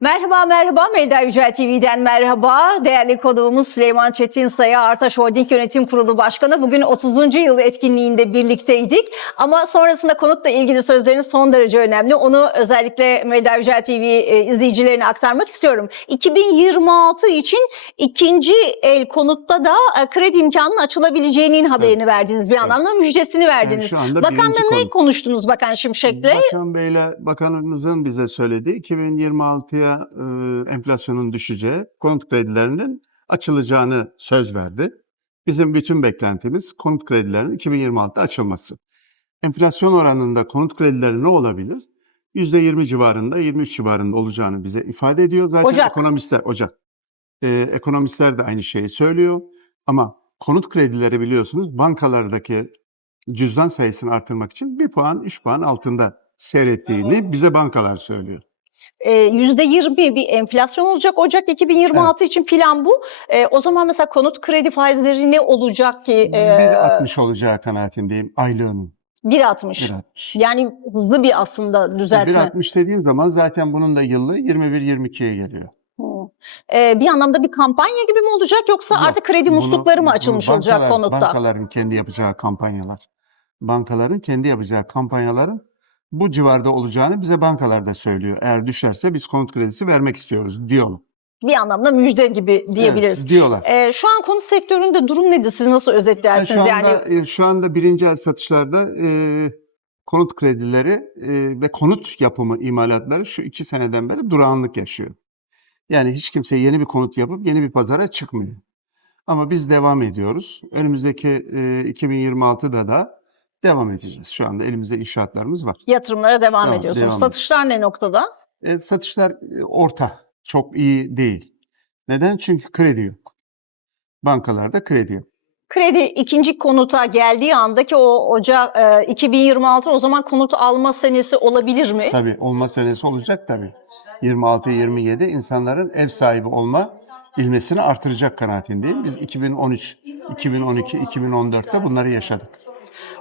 Merhaba merhaba Melda Yücel TV'den merhaba. Değerli konuğumuz Süleyman Çetin Sayı Artaş Holding Yönetim Kurulu Başkanı. Bugün 30. yıl etkinliğinde birlikteydik. Ama sonrasında konutla ilgili sözleriniz son derece önemli. Onu özellikle Melda Yücel TV e, izleyicilerine aktarmak istiyorum. 2026 için ikinci el konutta da e, kredi imkanının açılabileceğinin haberini verdiniz. Bir anlamda müjdesini verdiniz. anda Bakanla ne konu. konuştunuz Bakan Şimşek'le? Bakan Bey'le bakanımızın bize söylediği 2026'ya e, enflasyonun düşeceği, konut kredilerinin açılacağını söz verdi. Bizim bütün beklentimiz konut kredilerinin 2026'da açılması. Enflasyon oranında konut kredileri ne olabilir? %20 civarında, 23 civarında olacağını bize ifade ediyor. Zaten Ocak. ekonomistler, Ocak. E, ekonomistler de aynı şeyi söylüyor. Ama konut kredileri biliyorsunuz bankalardaki cüzdan sayısını artırmak için bir puan, üç puan altında seyrettiğini bize bankalar söylüyor. E, %20 bir enflasyon olacak Ocak 2026 için plan bu. E, o zaman mesela konut kredi faizleri ne olacak ki? E, 1.60 olacağı kanaatindeyim aylığının. 1.60. 1.60. Yani hızlı bir aslında düzeltme. 1.60 dediğin zaman zaten bunun da yıllığı 21-22'ye geliyor. Hı. E, bir anlamda bir kampanya gibi mi olacak yoksa Yok, artık kredi Bunu- muslukları mı açılmış olacak bankalar- konutta? Bankaların kendi yapacağı kampanyalar. Bankaların kendi yapacağı kampanyaların bu civarda olacağını bize bankalar da söylüyor. Eğer düşerse biz konut kredisi vermek istiyoruz diyor. Bir anlamda müjde gibi diyebiliriz. Evet, diyorlar. E, şu an konut sektöründe durum nedir? Siz nasıl Yani özetlersiniz? şu anda, yani e, şu anda birinci el satışlarda e, konut kredileri e, ve konut yapımı imalatları şu iki seneden beri durağanlık yaşıyor. Yani hiç kimse yeni bir konut yapıp yeni bir pazara çıkmıyor. Ama biz devam ediyoruz. Önümüzdeki e, 2026'da da devam edeceğiz. Şu anda elimizde inşaatlarımız var. yatırımlara devam Tamam, ediyorsunuz. devam Satışlar ne noktada? E, satışlar e, orta, çok iyi değil. Neden? Çünkü kredi yok. Bankalarda kredi yok. Kredi ikinci konuta geldiği andaki o Ocak e, 2026 o zaman konut alma senesi olabilir mi? Tabii olma senesi olacak tabii. 26-27 insanların ev sahibi olma ilmesini artıracak kanaatindeyim. Biz 2013, 2012, 2014'te bunları yaşadık.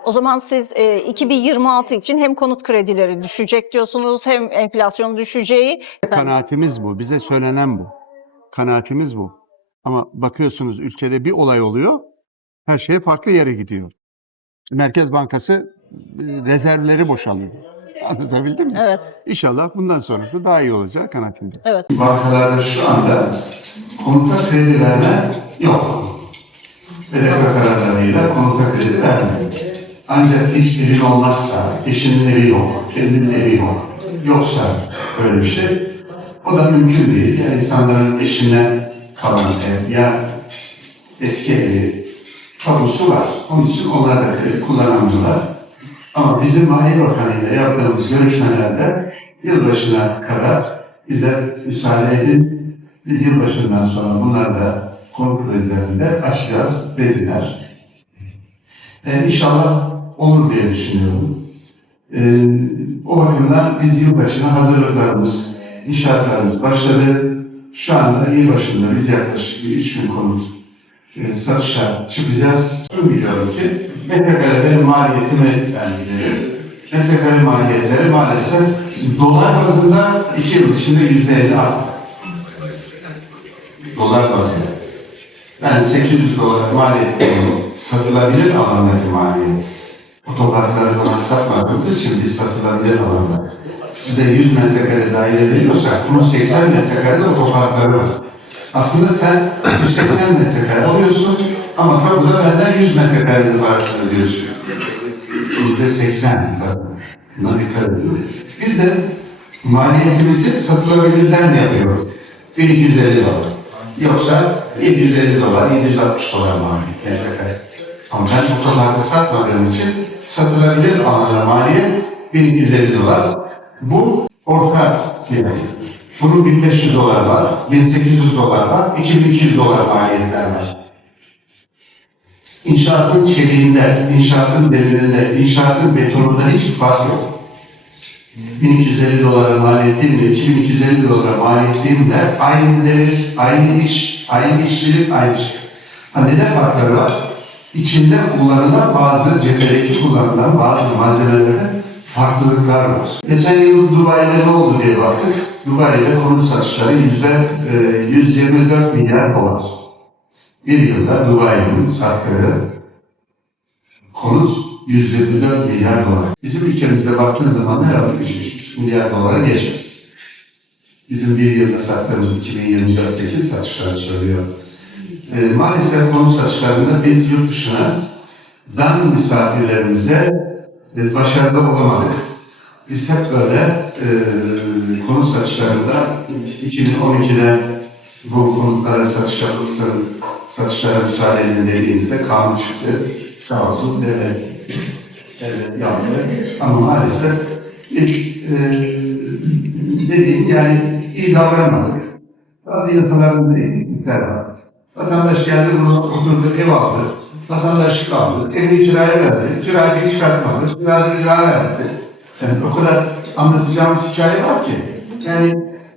O zaman siz e, 2026 için hem konut kredileri düşecek diyorsunuz hem enflasyon düşeceği. Kanaatimiz bu. Bize söylenen bu. Kanaatimiz bu. Ama bakıyorsunuz ülkede bir olay oluyor. Her şey farklı yere gidiyor. Merkez Bankası e, rezervleri boşalıyor. Anlatabildim mi? Evet, İnşallah bundan sonrası daha iyi olacak kanaatindeyim. evet. bankalarda şu anda konuta kredi verme yok. Vermiyor. Ancak hiç evin olmazsa, eşinin evi yok, kendinin evi yok, yoksa böyle bir şey, o da mümkün değil. Yani insanların eşine kalan ev ya eski evi, tabusu var. Onun için onlar da kullanamıyorlar. Ama bizim Maliye Bakanı ile yaptığımız görüşmelerde yılbaşına kadar bize müsaade edin. Biz yılbaşından sonra bunlar da konut kredilerinde açacağız dediler. Ee, inşallah olur diye düşünüyorum. Ee, o bakımdan biz yılbaşına hazırlıklarımız, inşaatlarımız başladı. Şu anda yılbaşında biz yaklaşık bir üç bin konut e, satışa çıkacağız. Şunu biliyorum ki metrekarelerin maliyetini ben bilirim. Metrekare maliyetleri maalesef dolar bazında iki yıl içinde yüzde elli arttı. Dolar bazında. Ben 800 dolar maliyetli satılabilir alandaki maliyet. Otoparkları falan satmadığımız için biz satılabilir alanda. Size 100 metrekare daire veriyorsak bunun 80 metrekarede otoparkları var. Aslında sen 180 metrekare alıyorsun ama tabuda benden 100 metrekarenin parasını ödüyorsun. Yüzde 80. Bakın, Buna dikkat edin. Biz de maliyetimizi satılabilirden yapıyoruz. 1250 dolar. Yoksa 750 dolar, 760 dolar maliyet metrekare. Ama ben otoparkı satmadığım için satılabilir alana maliyet 1250 dolar. Bu orta yemek. Bunun 1500 dolar var, 1800 dolar var, 2200 dolar maliyetler var. İnşaatın çeliğinde, inşaatın demirinde, inşaatın betonunda hiçbir fark yok. 1250 dolara maliyetliğimle 2250 dolara maliyetliğimle aynı devir, aynı iş, aynı işçilik, aynı şey. Ha neden farkları var? İçinde kullanılan bazı cephedeki kullanılan bazı malzemelerde farklılıklar var. Geçen yıl Dubai'de ne oldu diye baktık. Dubai'de konut satışları yüzde e, 124 milyar dolar. Bir yılda Dubai'nin sattığı konut 124 milyar dolar. Bizim ülkemizde baktığın zaman herhalde 3,5 milyar dolara geçmez. Bizim bir yılda sattığımız 2024'teki satışları söylüyor. E, maalesef konut satışlarında biz yurt dışına dan misafirlerimize e, başarılı olamadık. Biz hep böyle e, konut satışlarında 2012'de bu konutlara satış yapılsın, satışlara müsaade edin dediğimizde kanun çıktı. Sağ olsun devlet, devlet yaptı. Ama maalesef biz e, dediğim yani iyi davranmadık. Bazı yasaların değişiklikler var. Vatandaş geldi bunu oturdu ev aldı. Vatandaş kaldı. Evi kiraya verdi. Kiracıyı çıkartmadı. Kiracıyı kira verdi. Yani o kadar anlatacağımız hikaye var ki. Yani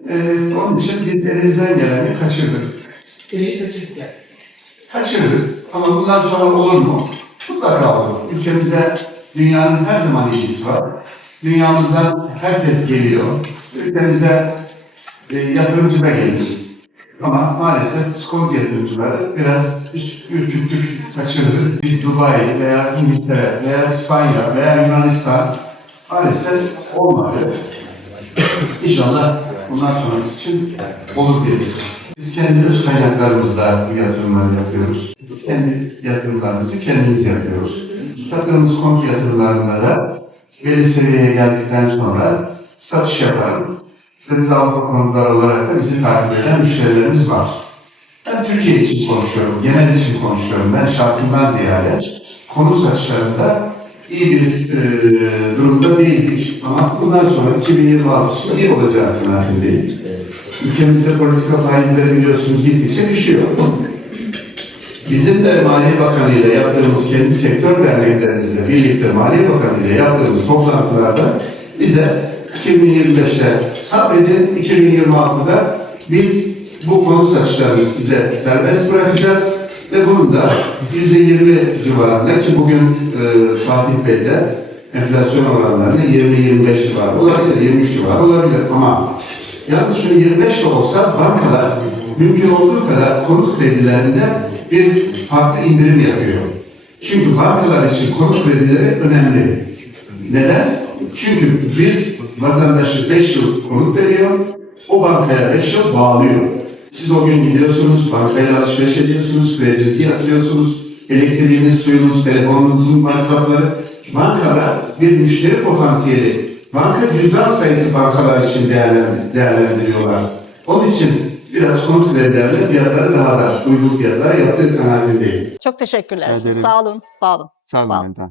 e, onun için biz elimizden geleni kaçırdık. Beni kaçırdık yani. Kaçırdık. Ama bundan sonra olur mu? Mutlaka olur. Ülkemize dünyanın her zaman ilgisi var. Dünyamızdan herkes geliyor. Ülkemize e, yatırımcı da gelir. Ama maalesef skor yatırımcıları biraz üst ürküttük, kaçırdık. Biz Dubai veya İngiltere veya İspanya veya Yunanistan maalesef olmadı. İnşallah bundan sonrası için olur diye. Biz kendi öz kaynaklarımızla bu yatırımları yapıyoruz. Biz kendi yatırımlarımızı kendimiz yapıyoruz. Tuttığımız konut yatırımlarında da belli seviyeye geldikten sonra satış yapan ve biz Avrupa konutları olarak da bizi takip eden müşterilerimiz var. Ben Türkiye için konuşuyorum, genel için konuşuyorum. Ben şahsımdan ziyade konut satışlarında iyi bir e, durumda değildik. Ama bundan sonra 2026 için iyi olacağı kanaatindeyim. Ülkemizde politika faizleri biliyorsunuz gittikçe düşüyor. Bizim de Maliye Bakanı ile yaptığımız kendi sektör derneklerimizle birlikte Maliye Bakanı ile yaptığımız toplantılarda bize 2025'te sabredin, 2026'da biz bu konut satışlarını size serbest bırakacağız ve bunun da %20 civarında ki bugün e, Fatih Bey enflasyon oranlarını 20-25 civarı olabilir, 23 civarı olabilir ama yalnız şu 25 de olsa bankalar mümkün olduğu kadar konut kredilerinde bir farklı indirim yapıyor. Çünkü bankalar için konut kredileri önemli. Neden? Çünkü bir vatandaşı 5 yıl konut veriyor, o bankaya 5 yıl bağlıyor. Siz o gün gidiyorsunuz, bankayla alışveriş ediyorsunuz, kredinizi yatırıyorsunuz, elektriğiniz, suyunuz, telefonunuzun masrafları. Bankalar bir müşteri potansiyeli, banka cüzdan sayısı bankalar için değerlen- değerlendiriyorlar. Onun için biraz konut kredilerle fiyatları daha da uygun fiyatlara yaptığı kanaatindeyim. Çok teşekkürler. Sağ olun. Sağ olun. Sağ Sağ olun. olun Melda.